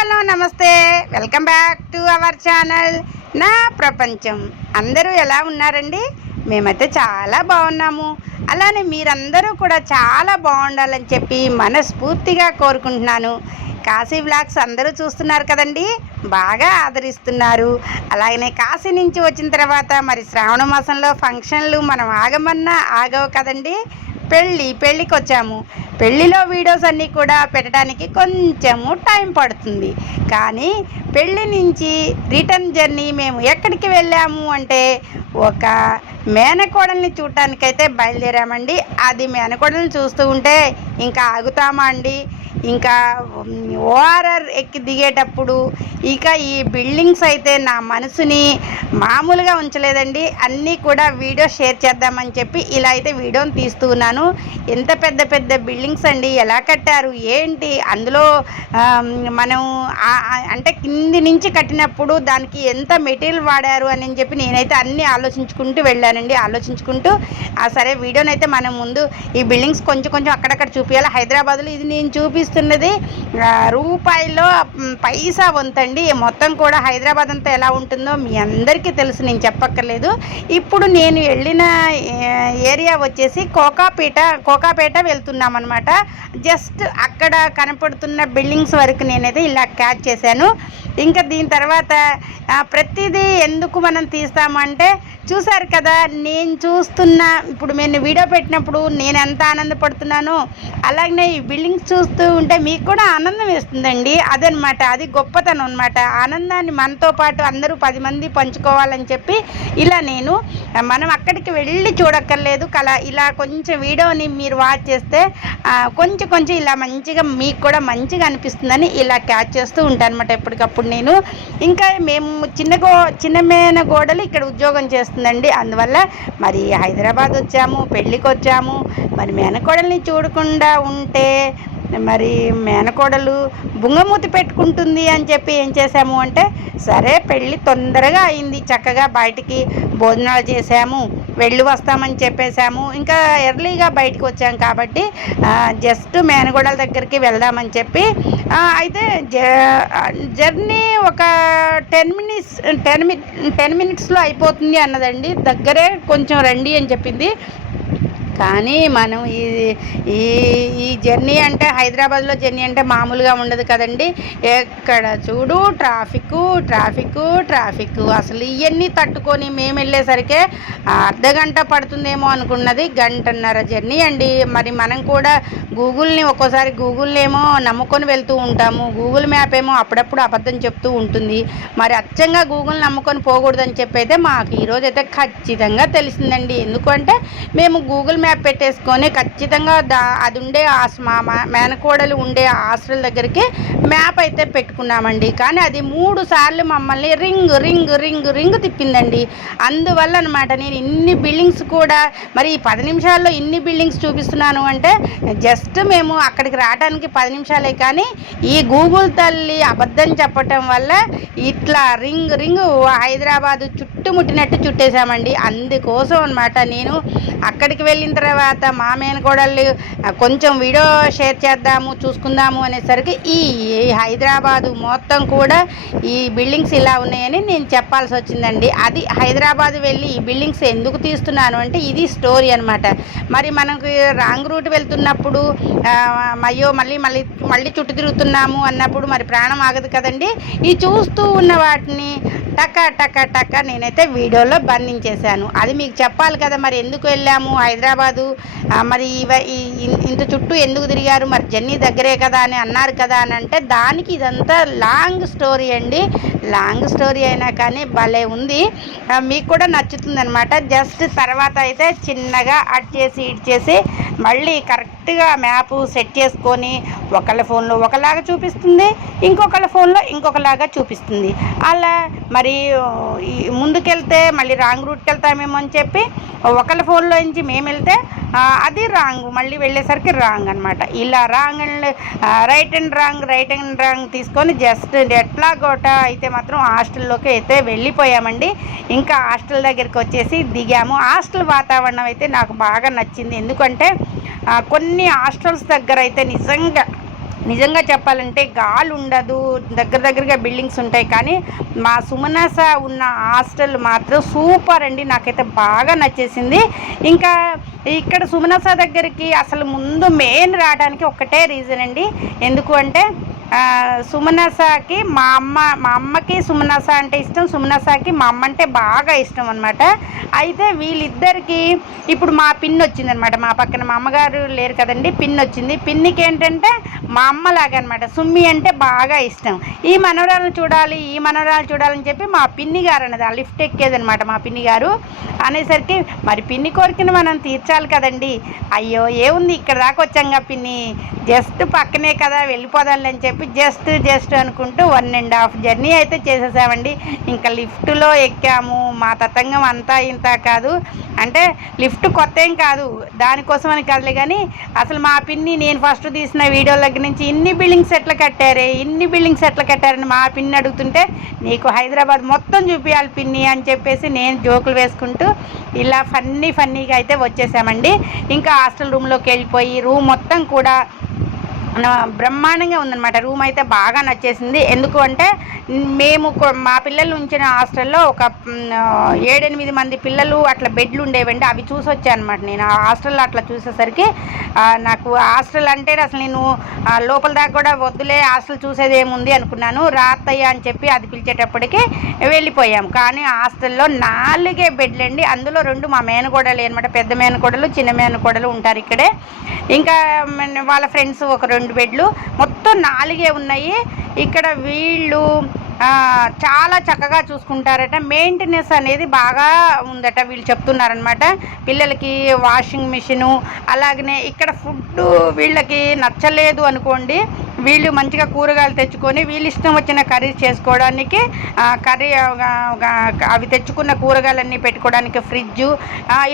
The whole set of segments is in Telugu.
హలో నమస్తే, welcome back to our channel నా ప్రపంచం. అందరూ ఎలా ఉన్నారండి? మేమైతే చాలా బాగున్నాము. అలానే మీరందరూ కూడా చాలా బాగుండాలని చెప్పి మనస్ఫూర్తిగా కోరుకుంటున్నాను. కాశీ వ్లాగ్స్ అందరూ చూస్తున్నారు కదండి, బాగా ఆదరిస్తున్నారు. అలాగనే కాశీ నుంచి వచ్చిన తర్వాత మరి శ్రావణ మాసంలో ఫంక్షన్లు మనం ఆగమన్నా ఆగవు కదండి. పెళ్ళికి వచ్చాము. పెళ్ళిలో వీడియోస్ అన్నీ కూడా పెట్టడానికి కొంచెము టైం పడుతుంది. కానీ పెళ్ళి నుంచి రిటర్న్ జర్నీ మేము ఎక్కడికి వెళ్ళాము అంటే ఒక మేనకోడల్ని చూడటానికైతే బయలుదేరామండి. అది మేనకోడల్ని చూస్తూ ఉంటే ఇంకా ఆగుతామా అండి? ఇంకా ఓఆర్ఆర్ ఎక్కి దిగేటప్పుడు ఇక ఈ బిల్డింగ్స్ అయితే నా మనసుని మామూలుగా ఉంచలేదండి. అన్నీ కూడా వీడియో షేర్ చేద్దామని చెప్పి ఇలా అయితే వీడియోని తీస్తూ ఉన్నాను. ఎంత పెద్ద పెద్ద బిల్డింగ్స్ అండి, ఎలా కట్టారు ఏంటి, అందులో మనం అంటే కింది నుంచి కట్టినప్పుడు దానికి ఎంత మెటీరియల్ వాడారు అని చెప్పి నేనైతే అన్నీ ఆలోచించుకుంటూ వెళ్ళానండి. ఆలోచించుకుంటూ సరే వీడియోని అయితే మనం ముందు ఈ బిల్డింగ్స్ కొంచెం కొంచెం అక్కడక్కడ చూపించాలి. హైదరాబాద్లో ఇది నేను చూపిస్తున్నది రూపాయిలో పైసా వంతండి. మొత్తం కూడా హైదరాబాద్ అంతా ఎలా ఉంటుందో మీ అందరికీ తెలుసు, నేను చెప్పక్కర్లేదు. ఇప్పుడు నేను వెళ్ళిన ఏరియా వచ్చేసి కోకాపేట వెళ్తున్నాం అనమాట. జస్ట్ అక్కడ కనపడుతున్న బిల్డింగ్స్ వరకు నేనైతే ఇలా క్యాచ్ చేశాను. ఇంకా దీని తర్వాత ప్రతిదీ ఎందుకు మనం తీస్తామంటే చూసారు కదా, నేను చూస్తున్న ఇప్పుడు నేను వీడియో పెట్టినప్పుడు నేను ఎంత ఆనందపడుతున్నానో అలాగనే ఈ బిల్డింగ్స్ చూస్తూ ఉంటే మీకు కూడా ఆనందం వేస్తుందండి. అదనమాట, అది గొప్పతనం అనమాట. ఆనందాన్ని మనతో పాటు అందరూ 10 మంది పంచుకోవాలని చెప్పి ఇలా మనం అక్కడికి వెళ్ళి చూడక్కర్లేదు. ఇలా కొంచెం వీడియోని మీరు వాచ్ చేస్తే కొంచెం ఇలా మంచిగా మీకు కూడా మంచిగా అనిపిస్తుందని ఇలా క్యాచ్ చేస్తూ ఉంటాను అనమాట ఎప్పటికప్పుడు నేను. ఇంకా మేము చిన్న మేనగోడలు ఇక్కడ ఉద్యోగం చేస్తుందండి. అందువల్ల మరి హైదరాబాద్ వచ్చాము, పెళ్ళికి వచ్చాము. మరి మేనకోడల్ని చూడకుండా ఉంటే మరి మేనకోడలు బుంగమూతి పెట్టుకుంటుంది అని చెప్పి ఏం చేసాము అంటే సరే పెళ్ళి తొందరగా అయింది, చక్కగా బయటికి భోజనాలు చేసాము, వెళ్ళి వస్తామని చెప్పేసాము. ఇంకా ఎర్లీగా బయటకు వచ్చాము కాబట్టి జస్ట్ మేనగోడల దగ్గరికి వెళ్దామని చెప్పి అయితే జర్నీ ఒక 10 మినిట్స్లో అయిపోతుంది అన్నదండి. దగ్గరే, కొంచెం రండి అని చెప్పింది. కానీ మనం ఈ జర్నీ అంటే హైదరాబాద్లో జర్నీ అంటే మామూలుగా ఉండదు కదండి. ఎక్కడ చూడు ట్రాఫిక్. అసలు ఇవన్నీ తట్టుకొని మేము వెళ్ళేసరికి అర్ధగంట పడుతుందేమో అనుకున్నది, గంటన్నర జర్నీ అండి. మరి మనం కూడా ఒక్కోసారి గూగుల్ని ఏమో నమ్ముకొని వెళ్తూ ఉంటాము. గూగుల్ మ్యాప్ ఏమో అప్పుడప్పుడు అబద్ధం చెప్తూ ఉంటుంది. మరి అచ్చంగా గూగుల్ నమ్ముకొని పోకూడదని చెప్పి అయితే మాకు ఈరోజైతే ఖచ్చితంగా తెలిసిందండి. ఎందుకంటే మేము గూగుల్ మ్యాప్ పెట్టేసుకొని ఖచ్చితంగా అది ఉండే మా మేనకోడలు ఉండే హాస్టల్ దగ్గరికి మ్యాప్ అయితే పెట్టుకున్నామండి. కానీ అది 3 సార్లు మమ్మల్ని రింగ్ తిప్పిందండి. అందువల్ల అనమాట నేను ఇన్ని బిల్డింగ్స్ కూడా మరి ఈ 10 నిమిషాల్లో ఇన్ని బిల్డింగ్స్ చూపిస్తున్నాను అంటే జస్ట్ మేము అక్కడికి రావడానికి 10 నిమిషాలే. కానీ ఈ గూగుల్ తల్లి అబద్ధం చెప్పటం వల్ల ఇట్లా రింగ్ హైదరాబాదు చుట్టుముట్టినట్టు చుట్టేశామండి. అందుకోసం అనమాట నేను అక్కడికి వెళ్ళిన తర్వాత మా మేనకోడళ్ళు కొంచెం వీడియో షేర్ చేద్దాము, చూసుకుందాము అనేసరికి ఈ హైదరాబాదు మొత్తం కూడా ఈ బిల్డింగ్స్ ఇలా ఉన్నాయని నేను చెప్పాల్సి వచ్చిందండి. అది హైదరాబాద్ వెళ్ళి ఈ బిల్డింగ్స్ ఎందుకు తీస్తున్నాను అంటే ఇది స్టోరీ అనమాట. మరి మనకు రాంగ్ రూట్ వెళ్తున్నప్పుడు అయ్యో మళ్ళీ చుట్టూ తిరుగుతున్నాము అన్నప్పుడు మరి ప్రాణం ఆగదు కదండి. ఈ చూస్తూ ఉన్న వాటిని టక నేనైతే వీడియోలో బంధించేశాను. అది మీకు చెప్పాలి కదా, మరి ఎందుకు వెళ్ళాము హైదరాబాదు, మరి ఇంత చుట్టూ ఎందుకు తిరిగారు, మరి జర్నీ దగ్గరే కదా అని అన్నారు కదా అని అంటే దానికి ఇదంతా లాంగ్ స్టోరీ అండి. లాంగ్ స్టోరీ అయినా కానీ భలే ఉంది, మీకు కూడా నచ్చుతుందనమాట. జస్ట్ తర్వాత అయితే చిన్నగా అటు చేసి మళ్ళీ కరెక్ట్గా మ్యాప్ సెట్ చేసుకొని ఒకళ్ళ ఫోన్లో ఒకలాగా చూపిస్తుంది, ఇంకొకళ్ళ ఫోన్లో ఇంకొకలాగా చూపిస్తుంది. అలా మరి ముందుకెళ్తే మళ్ళీ రాంగ్ రూట్కి వెళ్తామేమో అని చెప్పి ఒకళ్ళ ఫోన్లో నుంచి మేము వెళ్తే అది రాంగ్, మళ్ళీ వెళ్ళేసరికి రాంగ్ అనమాట. ఇలా రైట్ అండ్ రాంగ్ తీసుకొని జస్ట్ ఎట్లాగోట అయితే మాత్రం హాస్టల్లోకి అయితే వెళ్ళిపోయామండి. ఇంకా హాస్టల్ దగ్గరికి వచ్చేసి దిగాము. హాస్టల్ వాతావరణం అయితే నాకు బాగా నచ్చింది. ఎందుకంటే కొన్ని హాస్టల్స్ దగ్గర అయితే నిజంగా నిజంగా చెప్పాలంటే గాలి ఉండదు, దగ్గరగా బిల్డింగ్స్ ఉంటాయి, కానీ మా సుమనస ఉన్న హాస్టల్ మాత్రం సూపర్ అండి. నాకైతే బాగా నచ్చేసింది. ఇంకా ఇక్కడ సుమనస దగ్గరికి అసలు ముందు మెయిన్ రావడానికి ఒకటే రీజన్ అండి. ఎందుకు అంటే సుమనసకి మా అమ్మకి సుమనస అంటే ఇష్టం, సుమనసకి మా అమ్మ అంటే బాగా ఇష్టం అనమాట. అయితే వీళ్ళిద్దరికి ఇప్పుడు మా పిన్ని వచ్చిందనమాట. మా పక్కన మా అమ్మగారు లేరు కదండి, పిన్ని వచ్చింది. పిన్నికి ఏంటంటే మా అమ్మలాగా అనమాట, సుమ్మి అంటే బాగా ఇష్టం. ఈ మనవరాలను చూడాలని చెప్పి మా పిన్ని గారు అన్నది ఆ లిఫ్ట్ ఎక్కేదనమాట. మా పిన్ని గారు అనేసరికి మరి పిన్ని కోరికను మనం తీర్చాలి కదండి. అయ్యో ఏముంది, ఇక్కడ దాకా వచ్చాంగా పిన్ని, జస్ట్ పక్కనే కదా వెళ్ళిపోదాం అని చెప్పి జస్ట్ అనుకుంటూ 1.5 జర్నీ అయితే చేసేసామండి. ఇంకా లిఫ్ట్లో ఎక్కాము. మా తతంగం అంతా ఇంత కాదు, అంటే లిఫ్ట్ కొత్త ఏం కాదు, దానికోసం అని కాదులే. కానీ అసలు మా పిన్ని నేను ఫస్ట్ తీసిన వీడియోల దగ్గర నుంచి ఇన్ని బిల్డింగ్స్ ఎట్లా కట్టారని మా పిన్ని అడుగుతుంటే, నీకు హైదరాబాద్ మొత్తం చూపించాలి పిన్ని అని చెప్పేసి నేను జోకులు వేసుకుంటూ ఇలా ఫన్నీగా అయితే వచ్చేసామండి. ఇంకా హాస్టల్ రూమ్లోకి వెళ్ళిపోయి రూమ్ మొత్తం కూడా బ్రహ్మాండంగా ఉందన్నమాట. రూమ్ అయితే బాగా నచ్చేసింది. ఎందుకు అంటే మేము మా పిల్లలు ఉంచిన హాస్టల్లో ఒక 7-8 మంది పిల్లలు అట్లా బెడ్లు ఉండేవండి. అవి చూసి వచ్చానమాట నేను. ఆ హాస్టల్లో అట్లా చూసేసరికి నాకు హాస్టల్ అంటే అసలు నేను లోపల దాకా కూడా వద్దులే, హాస్టల్ చూసేది ఏముంది అనుకున్నాను. రాత్తయ్య అని చెప్పి అది పిలిచేటప్పటికి వెళ్ళిపోయాము. కానీ హాస్టల్లో 4 బెడ్లు అండి. అందులో 2 మా మేనకోడలు అనమాట. పెద్ద మేనకోడలు, చిన్న మేనకోడలు ఉంటారు ఇక్కడే. ఇంకా వాళ్ళ ఫ్రెండ్స్ ఒక 2 బెడ్లు, మొత్తం 4 ఉన్నాయి. ఇక్కడ వీళ్ళు చాలా చక్కగా చూసుకుంటారట. మెయింటెనెన్స్ అనేది బాగా ఉందట వీళ్ళు చెప్తున్నారనమాట. పిల్లలకి వాషింగ్ మిషను, అలాగనే ఇక్కడ ఫుడ్ వీళ్ళకి నచ్చలేదు అనుకోండి, వీళ్ళు మంచిగా కూరగాయలు తెచ్చుకొని వీళ్ళు ఇష్టం వచ్చిన కర్రీ చేసుకోవడానికి అవి తెచ్చుకున్న కూరగాయలన్నీ పెట్టుకోవడానికి ఫ్రిడ్జు,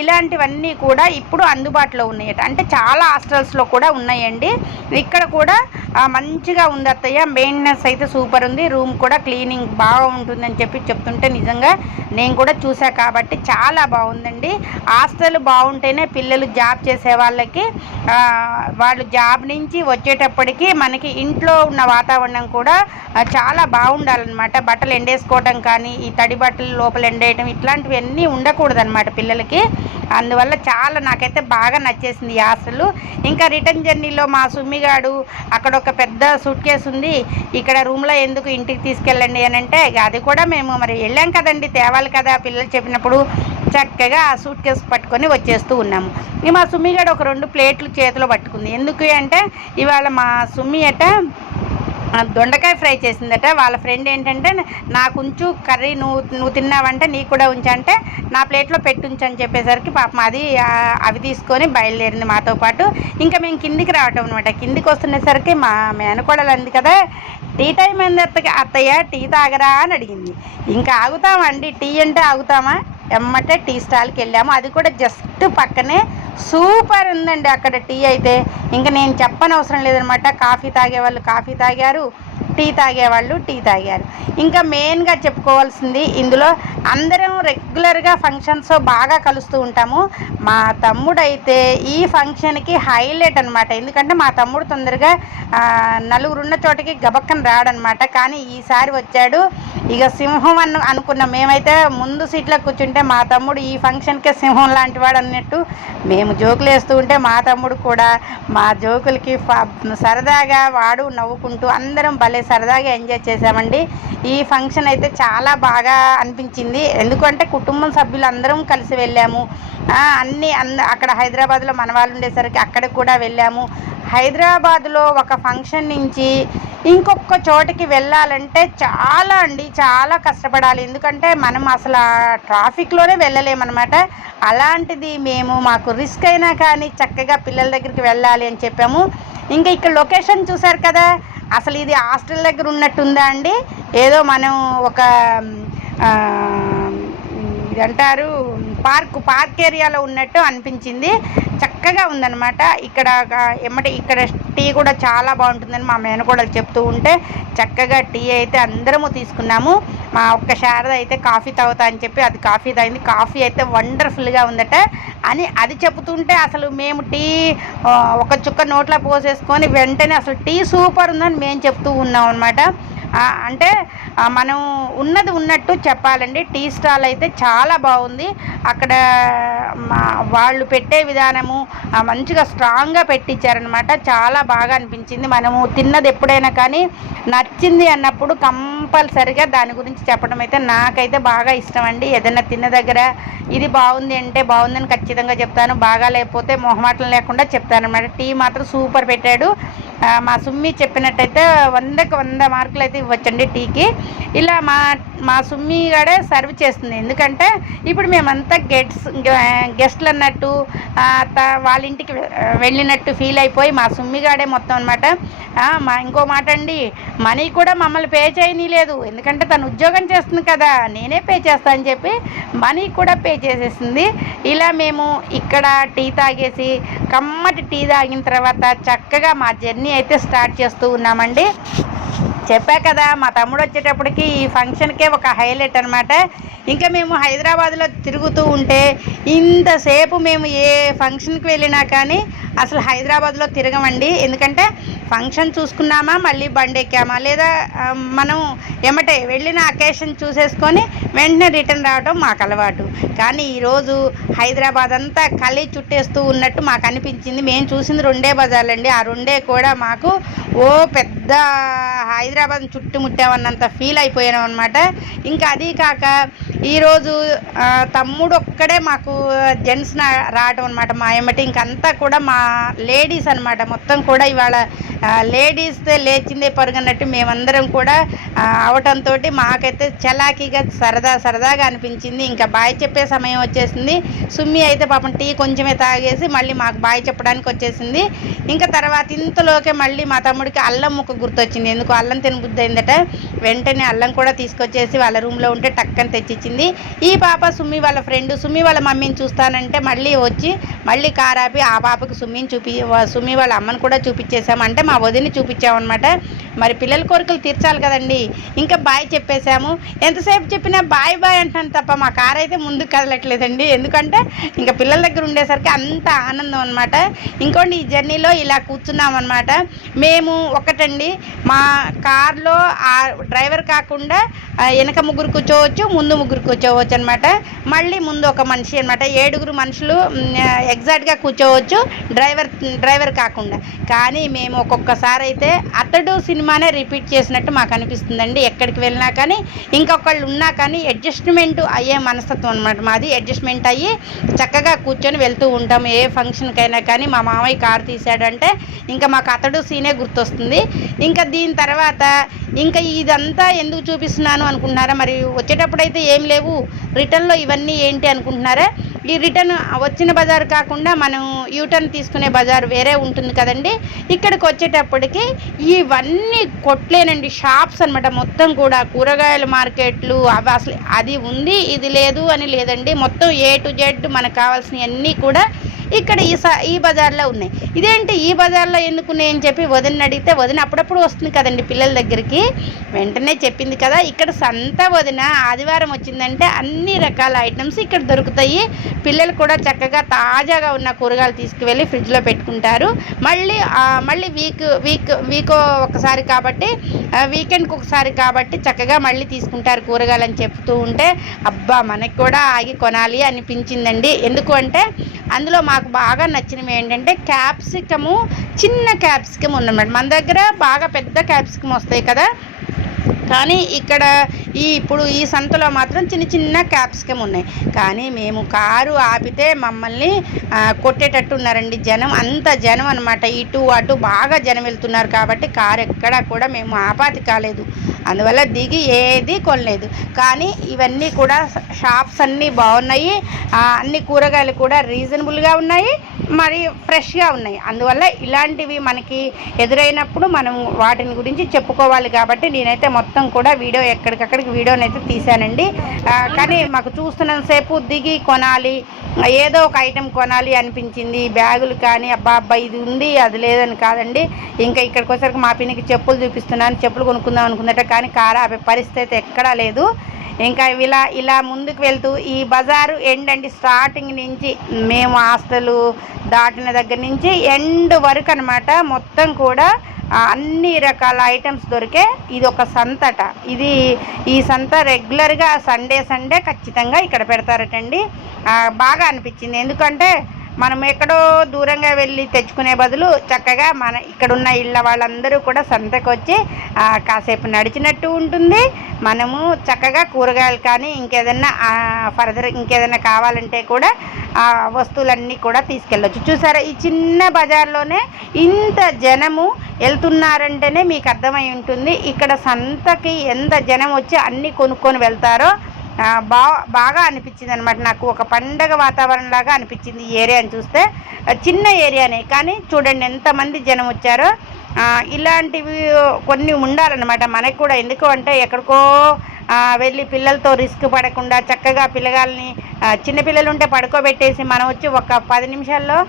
ఇలాంటివన్నీ కూడా ఇప్పుడు అందుబాటులో ఉన్నాయట. అంటే చాలా హాస్టల్స్లో కూడా ఉన్నాయండి. ఇక్కడ కూడా మంచిగా ఉంది అత్తయ్య, మెయింటెనెన్స్ అయితే సూపర్ ఉంది, రూమ్ కూడా క్లీనింగ్ బాగా ఉంటుందని చెప్పి చెప్తుంటే నిజంగా నేను కూడా చూసా కాబట్టి చాలా బాగుందండి. హాస్టల్ బాగుంటేనే పిల్లలు జాబ్ చేసే వాళ్ళకి వాళ్ళు జాబ్ నుంచి వచ్చేటప్పటికి మనకి ఇంట్లో ఉన్న వాతావరణం కూడా చాలా బాగుండాలన్నమాట. బట్టలు ఎండేసుకోవటం కానీ, ఈ తడి బట్టలు లోపల ఎండేయటం ఇట్లాంటివన్నీ ఉండకూడదన్నమాట పిల్లలకి. అందువల్ల చాలా నాకైతే బాగా నచ్చేసింది ఈ హాస్టల్. ఇంకా రిటర్న్ జర్నీలో మా సుమ్మిగాడు అక్కడ ఒక పెద్ద సూట్ కేసు ఉంది, ఇక్కడ రూమ్లో ఎందుకు ఇంటికి తీసుకెళ్ళండి అని అంటే, అది కూడా మేము మరి వెళ్ళాం కదండి, తేవాలి కదా పిల్లలు చెప్పినప్పుడు, చక్కగా ఆ సూట్ కేసు పట్టుకొని వచ్చేస్తూ ఉన్నాము. మా సుమ్మిగాడు ఒక 2 ప్లేట్లు చేతిలో పట్టుకుంది. ఎందుకు అంటే ఇవాళ మా సుమ్మి దొండకాయ ఫ్రై చేసిందట. వాళ్ళ ఫ్రెండ్ ఏంటంటే నాకుంచు కర్రీ, నువ్వు తిన్నావంటే నీకు కూడా ఉంచంటే నా ప్లేట్లో పెట్టుంచని చెప్పేసరికి పాపం అవి తీసుకొని బయలుదేరింది మాతో పాటు. ఇంకా మేము కిందికి రావటం అనమాట. కిందికి వస్తునేసరికి మా మేనకోడలు అంది కదా, టీ టైం అయింది అత్తయ్య, టీ తాగరా అని అడిగింది. ఇంకా ఆగుతామండి, టీ అంటే ఆగుతామా? ఎమ్మటే టీ స్టాల్కి వెళ్ళాము. అది కూడా జస్ట్ పక్కనే. సూపర్ ఉందండి అక్కడ టీ అయితే. ఇంకా నేను చెప్పనవసరం లేదనమాట. కాఫీ తాగేవాళ్ళు కాఫీ తాగారు, టీ తాగేవాళ్ళు టీ తాగారు. ఇంకా మెయిన్గా చెప్పుకోవాల్సింది, ఇందులో అందరం రెగ్యులర్గా ఫంక్షన్స్ బాగా కలుస్తూ ఉంటాము. మా తమ్ముడు అయితే ఈ ఫంక్షన్కి హైలైట్ అనమాట. ఎందుకంటే మా తమ్ముడు తొందరగా నలుగురున్న చోటకి గబక్కన రాడనమాట. కానీ ఈసారి వచ్చాడు. ఇక సింహం అనుకున్న మేమైతే ముందు సీట్లో కూర్చుంటే, మా తమ్ముడు ఈ ఫంక్షన్కే సింహం లాంటి వాడు అన్నట్టు మేము జోకులు వేస్తూ ఉంటే మా తమ్ముడు కూడా మా జోకులకి సరదాగా వాడు నవ్వుకుంటూ అందరం భలే సరదాగా ఎంజాయ్ చేసామండి. ఈ ఫంక్షన్ అయితే చాలా బాగా అనిపించింది. ఎందుకంటే కుటుంబం సభ్యులు అందరం కలిసి వెళ్ళాము. అక్కడ హైదరాబాద్లో మన వాళ్ళు ఉండేసరికి అక్కడికి కూడా వెళ్ళాము. హైదరాబాద్లో ఒక ఫంక్షన్ నుంచి ఇంకొక చోటికి వెళ్ళాలంటే చాలా కష్టపడాలి. ఎందుకంటే మనం అసలు ట్రాఫిక్లోనే వెళ్ళలేమన్నమాట. అలాంటిది మాకు రిస్క్ అయినా కానీ చక్కగా పిల్లల దగ్గరికి వెళ్ళాలి అని చెప్పాము. ఇంకా ఇక్కడ లొకేషన్ చూసారు కదా, అసలు ఇది హాస్టల్ దగ్గర ఉన్నట్టుందా అండి, ఏదో మనం ఒక ఇదంటారు పార్క్ ఏరియాలో ఉన్నట్టు అనిపించింది. చక్కగా ఉందన్నమాట. ఇక్కడ టీ కూడా చాలా బాగుంటుందని మా మేనకోడలు చెప్తూ ఉంటే చక్కగా టీ అయితే అందరము తీసుకున్నాము. మా ఒక్క శారద అయితే కాఫీ తాగుతా అని చెప్పి అది కాఫీ తాగింది. కాఫీ అయితే వండర్ఫుల్గా ఉందట అని అది చెబుతుంటే అసలు మేము టీ ఒక చుక్క నోట్లో పోసేసుకొని వెంటనే అసలు టీ సూపర్ ఉందని మేము చెప్తూ ఉన్నాం అనమాట. అంటే మనం ఉన్నది ఉన్నట్టు చెప్పాలండి. టీ స్టాల్ అయితే చాలా బాగుంది. అక్కడ వాళ్ళు పెట్టే విధానము మంచిగా స్ట్రాంగ్గా పెట్టించారనమాట. చాలా బాగా అనిపించింది. మనము తిన్నది ఎప్పుడైనా కానీ నచ్చింది అన్నప్పుడు కంపల్సరిగా దాని గురించి చెప్పడం అయితే నాకైతే బాగా ఇష్టం అండి. ఏదైనా తిన్న దగ్గర ఇది బాగుంది అంటే బాగుందని ఖచ్చితంగా చెప్తాను, బాగా లేకపోతే మొహమాటం లేకుండా చెప్తాను అనమాట. టీ మాత్రం సూపర్ పెట్టాడు. మా సుమ్మి చెప్పినట్టయితే 100కి 100 మార్కులు అయితే ఇవ్వచ్చండి టీకి. ఇలా మా సుమ్మి గడే సర్వ్ చేస్తుంది. ఎందుకంటే ఇప్పుడు మేమంతా గెస్ట్లు అన్నట్టు వాళ్ళ ఇంటికి వెళ్ళినట్టు ఫీల్ అయిపోయి మా సుమ్మిగాడే మొత్తం అనమాట. ఇంకో మాట అండి, మనీ కూడా మమ్మల్ని పే చేయనీలేదు. ఎందుకంటే తను ఉద్యోగం చేస్తుంది కదా, నేనే పే చేస్తా అని చెప్పి మనీ కూడా పే చేసేసింది. ఇలా మేము ఇక్కడ టీ తాగేసి కమ్మటి టీ తాగిన తర్వాత చక్కగా మా జర్నీ అయితే స్టార్ట్ చేస్తూ ఉన్నామండి. చెప్పా కదా, మా తమ్ముడు వచ్చేటప్పటికి ఈ ఫంక్షన్కే ఒక హైలైట్ అనమాట. ఇంకా మేము హైదరాబాద్లో తిరుగుతూ ఉంటే ఇంతసేపు మేము ఏ ఫంక్షన్కి వెళ్ళినా కానీ అసలు హైదరాబాద్లో తిరగమండి. ఎందుకంటే ఫంక్షన్ చూసుకున్నామా మళ్ళీ బండి ఎక్కామా, లేదా మనం ఎమ్మటే వెళ్ళిన అకేషన్ చూసేసుకొని వెంటనే రిటర్న్ రావడం మాకు అలవాటు. కానీ ఈరోజు హైదరాబాద్ అంతా కలి చుట్టేస్తూ ఉన్నట్టు మాకు అనిపించింది. మేము చూసింది 2 బజార్లండి. ఆ 2 కూడా మాకు పెద్ద హైదరాబాద్ చుట్టుముట్టామన్నంత ఫీల్ అయిపోయాం అనమాట. ఇంకా అది కాక ఈరోజు తమ్ముడు ఒక్కడే మాకు జెంట్స్ రావడం అనమాట మా ఎమ్మటి. ఇంకంతా కూడా మా లేడీస్ అనమాట. మొత్తం కూడా ఇవాళ లేడీస్ లేచిందే పరుగన్నట్టు మేమందరం కూడా అవటంతో మాకైతే చలాకీగా సరదాగా అనిపించింది. ఇంకా బాయ్ చెప్పే సమయం వచ్చేసింది. సుమ్మి అయితే పాపం టీ కొంచెమే తాగేసి మళ్ళీ మాకు బాయ్ చెప్పడానికి వచ్చేసింది. ఇంకా తర్వాత ఇంతలోకే మళ్ళీ మా తమ్ముడికి అల్లం ముక్క గుర్తొచ్చింది. ఎందుకు అల్లం తినబుద్ధి అయిందట. వెంటనే అల్లం కూడా తీసుకొచ్చేసి వాళ్ళ రూమ్లో ఉంటే టక్కని తెచ్చిచ్చింది. ఈ పాప సుమ్మి వాళ్ళ ఫ్రెండ్, సుమ్మి వాళ్ళ మమ్మీని చూస్తానంటే మళ్ళీ వచ్చి మళ్ళీ కారాపి ఆ పాపకు సుమ్మి వాళ్ళ అమ్మని కూడా చూపించేసాము. అంటే మా వదిని చూపించామన్నమాట. మరి పిల్లల కోరికలు తీర్చాలి కదండి. ఇంకా బాయ్ చెప్పేశాము. ఎంతసేపు చెప్పినా బాయ్ అంటాను తప్ప మా కారు అయితే ముందుకు కదలట్లేదండి. ఎందుకంటే ఇంకా పిల్లల దగ్గర ఉండేసరికి అంత ఆనందం అనమాట. ఇంకోండి ఈ జర్నీలో ఇలా కూర్చున్నామన్నమాట. మేము ఒకటండి, మా కార్లో డ్రైవర్ కాకుండా వెనక 3 కూర్చోవచ్చు, ముందు 3 కూర్చోవచ్చు అనమాట. మళ్ళీ ముందు ఒక మనిషి అనమాట. 7 మనుషులు ఎగ్జాక్ట్గా కూర్చోవచ్చు డ్రైవర్ కాకుండా. కానీ మేము ఒక్కొక్కసారి అయితే అతడు సినిమానే రిపీట్ చేసినట్టు మాకు అనిపిస్తుందండి. ఎక్కడికి వెళ్ళినా కానీ ఇంకొకళ్ళు ఉన్నా కానీ అడ్జస్ట్మెంట్ అయ్యే మనస్తత్వం అనమాట మాది. అడ్జస్ట్మెంట్ అయ్యి చక్కగా కూర్చొని వెళ్తూ ఉంటాం. ఏ ఫంక్షన్కైనా కానీ మా మామయ్య కారు తీసాడంటే ఇంకా మాకు అతడు సీనే గుర్తొస్తుంది. ఇంకా దీని తర్వాత ఇంకా ఇదంతా ఎందుకు చూపిస్తున్నాను అనుకుంటున్నారా? మరి వచ్చేటప్పుడు అయితే ఏం లేవు, రిటర్న్లో ఇవన్నీ ఏంటి అనుకుంటున్నారా? ఈ రిటర్న్ వచ్చిన బజార్ కాకుండా మనం యూటర్న్ తీసుకునే బజార్ వేరే ఉంటుంది కదండి. ఇక్కడికి వచ్చేటప్పటికి ఇవన్నీ కొట్లేనండి, షాప్స్ అనమాట. మొత్తం కూడా కూరగాయల మార్కెట్లు అవి అసలు అది ఉంది ఇది లేదు అని లేదండి. మొత్తం A to Z మనకు కావాల్సినవన్నీ కూడా ఇక్కడ ఈ బజార్లో ఉన్నాయి. ఇదేంటి ఈ బజార్లో ఎందుకు అని చెప్పి వదిన అడిగితే, వదిన అప్పుడప్పుడు వస్తుంది కదండి పిల్లల దగ్గరికి. వెంటనే చెప్పింది కదా, ఇక్కడ సంత వదిన ఆదివారం వచ్చిందంటే అన్ని రకాల ఐటమ్స్ ఇక్కడ దొరుకుతాయి. పిల్లలు కూడా చక్కగా తాజాగా ఉన్న కూరగాయలు తీసుకువెళ్ళి ఫ్రిడ్జ్లో పెట్టుకుంటారు. మళ్ళీ వీక్ ఒకసారి కాబట్టి వీకెండ్కి ఒకసారి కాబట్టి చక్కగా మళ్ళీ తీసుకుంటారు కూరగాయలు అని చెప్తూ ఉంటే అబ్బా మనకి కూడా ఆగి కొనాలి అనిపించిందండి. ఎందుకు అంటే అందులో మాకు బాగా నచ్చినవి ఏంటంటే క్యాప్సికము, చిన్న క్యాప్సికమ్ ఉందన్నమాట. మన దగ్గర బాగా పెద్ద క్యాప్సికమ్ వస్తాయి కదా, కానీ ఇక్కడ ఇప్పుడు ఈ సంతలో మాత్రం చిన్న క్యాప్సికమ్ ఉన్నాయి. కానీ మేము కారు ఆపితే మమ్మల్ని కొట్టేటట్టు ఉన్నారండి జనం. అంత జనం అనమాట. ఇటు అటు బాగా జనం వెళ్తున్నారు కాబట్టి కారు ఎక్కడా కూడా మేము ఆపాతి కాలేదు. అందువల్ల దిగి ఏది కొనలేదు. కానీ ఇవన్నీ కూడా షాప్స్ అన్నీ బాగున్నాయి. అన్ని కూరగాయలు కూడా రీజనబుల్గా ఉన్నాయి. మరి ఫ్రెష్గా ఉన్నాయి. అందువల్ల ఇలాంటివి మనకి ఎదురైనప్పుడు మనం వాటిని గురించి చెప్పుకోవాలి కాబట్టి నేనైతే మొత్తం కూడా వీడియో ఎక్కడికక్కడికి వీడియోనైతే తీశానండి. కానీ మాకు చూస్తున్నంతసేపు దిగి కొనాలి, ఏదో ఒక ఐటెం కొనాలి అనిపించింది. బ్యాగులు కానీ అబ్బా ఇది ఉంది అది లేదని కాదండి. ఇంకా ఇక్కడికి వచ్చేసరికి మా పిన్నికి చెప్పులు చూపిస్తున్నాను, చెప్పులు కొనుక్కుందాం అనుకుందట, కానీ కారు ఆపే పరిస్థితి ఎక్కడా లేదు. ఇంకా ఇలా ముందుకు వెళ్తూ ఈ బజారు ఎండ్ అండి, స్టార్టింగ్ నుంచి మేము హాస్టల్ దాటిన దగ్గర నుంచి ఎండ్ వరకు అనమాట. మొత్తం కూడా అన్ని రకాల ఐటమ్స్ దొరికే ఇది ఒక సంతట. ఈ సంత రెగ్యులర్గా సండే ఖచ్చితంగా ఇక్కడ పెడతారటండి. బాగా అనిపించింది, ఎందుకంటే మనం ఎక్కడో దూరంగా వెళ్ళి తెచ్చుకునే బదులు చక్కగా మన ఇక్కడున్న ఇళ్ళ వాళ్ళందరూ కూడా సంతకు వచ్చి కాసేపు నడిచినట్టు ఉంటుంది. మనము చక్కగా కూరగాయలు కానీ ఇంకేదైనా కావాలంటే కూడా వస్తువులన్నీ కూడా తీసుకెళ్ళొచ్చు. చూసారా, ఈ చిన్న బజార్లోనే ఇంత జనము వెళ్తున్నారంటేనే మీకు అర్థమై ఉంటుంది ఇక్కడ సంతకి ఎంత జనం వచ్చి అన్నీ కొనుక్కొని వెళ్తారో. బాగా అనిపించింది అనమాట. నాకు ఒక పండగ వాతావరణం లాగా అనిపించింది ఈ ఏరియాని చూస్తే. చిన్న ఏరియానే కానీ చూడండి ఎంతమంది జనం వచ్చారో. ఇలాంటివి కొన్ని ఉండాలన్నమాట మనకు కూడా. ఎందుకు అంటే ఎక్కడికో వెళ్ళి పిల్లలతో రిస్క్ పడకుండా చక్కగా పిల్లగాల్ని చిన్నపిల్లలు ఉంటే పడుకోబెట్టేసి మనం వచ్చి ఒక 10 నిమిషాల్లో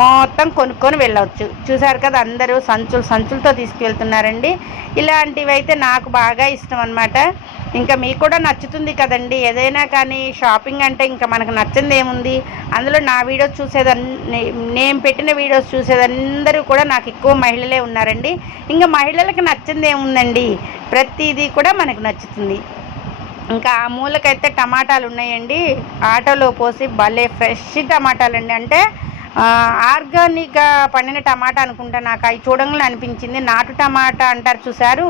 మొత్తం కొనుక్కొని వెళ్ళవచ్చు. చూసారు కదా, అందరూ సంచులతో తీసుకువెళ్తున్నారండి. ఇలాంటివి అయితే నాకు బాగా ఇష్టం అనమాట. ఇంకా మీకు కూడా నచ్చుతుంది కదండి. ఏదైనా కానీ షాపింగ్ అంటే ఇంకా మనకు నచ్చింది ఏముంది. అందులో నా వీడియోస్ నేను పెట్టిన వీడియోస్ చూసేదందరూ కూడా నాకు ఎక్కువ మహిళలే ఉన్నారండి. ఇంకా మహిళలకు నచ్చింది ఏముందండి, ప్రతిదీ కూడా మనకు నచ్చుతుంది. ఇంకా ఆ మూలకైతే టమాటాలు ఉన్నాయండి, ఆటోలో పోసి భలే ఫ్రెష్ టమాటాలండి. అంటే ఆర్గానిక్గా పండిన టమాటా అనుకుంటా, నాకు అవి చూడంగానే అనిపించింది. నాటు టమాటా అంటారు చూసారు,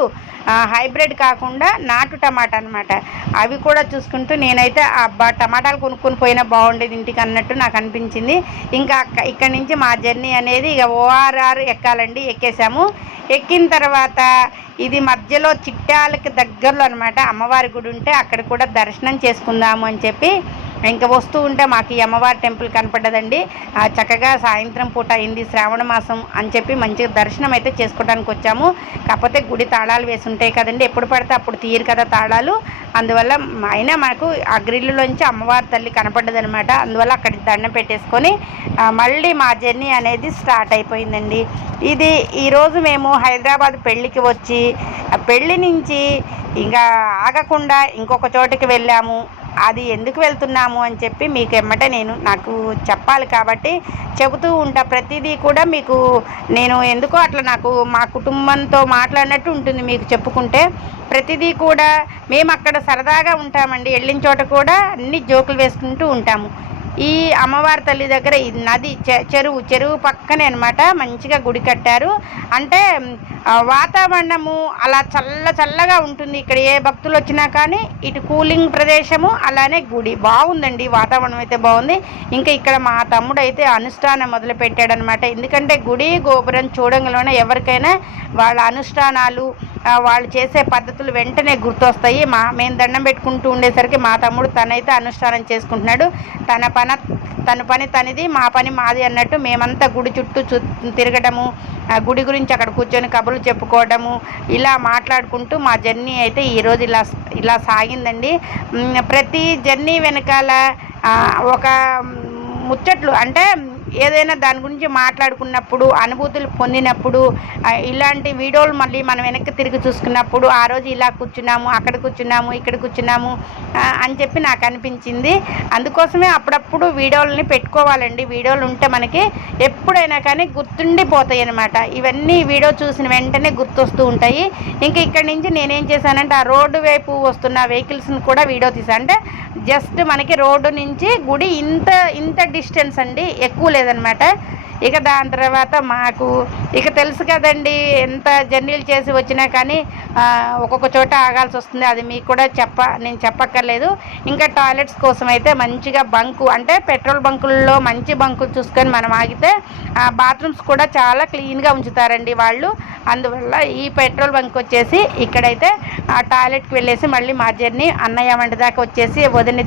హైబ్రిడ్ కాకుండా నాటు టమాటా అనమాట. అవి కూడా చూసుకుంటూ నేనైతే టమాటాలు కొనుక్కొని పోయినా బాగుండేది ఇంటికి అన్నట్టు నాకు అనిపించింది. ఇంకా ఇక్కడి నుంచి మా జర్నీ అనేది ఇక ORR ఎక్కాలండి. ఎక్కేసాము. ఎక్కిన తర్వాత ఇది మధ్యలో చిట్యాలకి దగ్గరలో అనమాట అమ్మవారి గుడి ఉంటే అక్కడ కూడా దర్శనం చేసుకుందాము అని చెప్పి ఇంకా వస్తూ ఉంటే మాకు ఈ అమ్మవారి టెంపుల్ కనపడ్డదండి. చక్కగా సాయంత్రం పూట అయింది, శ్రావణ మాసం అని చెప్పి మంచిగా దర్శనం అయితే చేసుకోవడానికి వచ్చాము. కాకపోతే గుడి తాళాలు వేసి ఉంటాయి కదండి, ఎప్పుడు పడితే అప్పుడు తీయరు కదా తాళాలు. అందువల్ల అయినా మనకు ఆ గ్రిల్లులోంచి అమ్మవారి తల్లి కనపడ్డదనమాట. అందువల్ల అక్కడికి దండం పెట్టేసుకొని మళ్ళీ మా జర్నీ అనేది స్టార్ట్ అయిపోయిందండి. ఈరోజు మేము హైదరాబాద్ పెళ్ళికి వచ్చి పెళ్ళి నుంచి ఇంకా ఆగకుండా ఇంకొక చోటుకి వెళ్ళాము. అది ఎందుకు వెళ్తున్నాము అని చెప్పి మీకు ఎమ్మటే నాకు చెప్పాలి కాబట్టి చెబుతూ ఉంటా. ప్రతిదీ కూడా మీకు నేను ఎందుకో అట్లా నాకు మా కుటుంబంతో మాట్లాడినట్టు ఉంటుంది మీకు చెప్పుకుంటే. ప్రతిదీ కూడా మేము అక్కడ సరదాగా ఉంటామండి. వెళ్ళిన చోట కూడా అన్ని జోకులు వేసుకుంటూ ఉంటాము. ఈ అమ్మవారి తల్లి దగ్గర ఈ నది చెరువు పక్కనే అనమాట మంచిగా గుడి కట్టారు. అంటే వాతావరణము అలా చల్లగా ఉంటుంది. ఇక్కడ ఏ భక్తులు వచ్చినా కానీ ఇటు కూలింగ్ ప్రదేశము అలానే గుడి బాగుందండి. వాతావరణం అయితే బాగుంది. ఇంకా ఇక్కడ మా తమ్ముడు అయితే అనుష్ఠానం మొదలు పెట్టాడనమాట. ఎందుకంటే గుడి గోపురం చూడంగానే ఎవరికైనా వాళ్ళ అనుష్ఠానాలు వాళ్ళు చేసే పద్ధతులు వెంటనే గుర్తొస్తాయి. మేము దండం పెట్టుకుంటూ ఉండేసరికి మా తమ్ముడు తనైతే అనుష్ఠానం చేసుకుంటున్నాడు. తన పని తనది, మా పని మాది అన్నట్టు మేమంతా గుడి చుట్టూ తిరగడము, గుడి గురించి అక్కడ కూర్చొని కబుర్లు చెప్పుకోవడము, ఇలా మాట్లాడుకుంటూ మా జర్నీ అయితే ఈరోజు ఇలా సాగిందండి. ప్రతి జర్నీ వెనకాల ఒక ముచ్చట్లు అంటే ఏదైనా దాని గురించి మాట్లాడుకున్నప్పుడు, అనుభూతులు పొందినప్పుడు, ఇలాంటి వీడియోలు మళ్ళీ మనం వెనక్కి తిరిగి చూసుకున్నప్పుడు ఆ రోజు ఇలా కూర్చున్నాము, అక్కడ కూర్చున్నాము, ఇక్కడ కూర్చున్నాము అని చెప్పి నాకు అనిపించింది. అందుకోసమే అప్పుడప్పుడు వీడియోలని పెట్టుకోవాలండి. వీడియోలు ఉంటే మనకి ఎప్పుడైనా కానీ గుర్తుండిపోతాయి అన్నమాట. ఇవన్నీ వీడియో చూసిన వెంటనే గుర్తొస్తూ ఉంటాయి. ఇంకా ఇక్కడి నుంచి నేనేం చేశానంటే ఆ రోడ్డు వైపు వస్తున్న వెహికల్స్ని కూడా వీడియో తీసాను. అంటే జస్ట్ మనకి రోడ్డు నుంచి గుడి ఇంత డిస్టెన్స్ అండి, ఎక్కువ లేదనమాట. ఇక దాని తర్వాత మాకు ఇక తెలుసు కదండి, ఎంత జర్నీలు చేసి వచ్చినా కానీ ఒక్కొక్క చోట ఆగాల్సి వస్తుంది. అది మీకు కూడా నేను చెప్పక్కర్లేదు. ఇంకా టాయిలెట్స్ కోసం అయితే మంచిగా అంటే పెట్రోల్ బంకుల్లో మంచి బంకులు చూసుకొని మనం ఆగితే బాత్రూమ్స్ కూడా చాలా క్లీన్గా ఉంచుతారండి వాళ్ళు. అందువల్ల ఈ పెట్రోల్ బంక్ వచ్చేసి ఇక్కడైతే టాయిలెట్కి వెళ్ళేసి మళ్ళీ మా జర్నీ అన్నయ్య వంటి దాకా వచ్చేసి వదిలింది.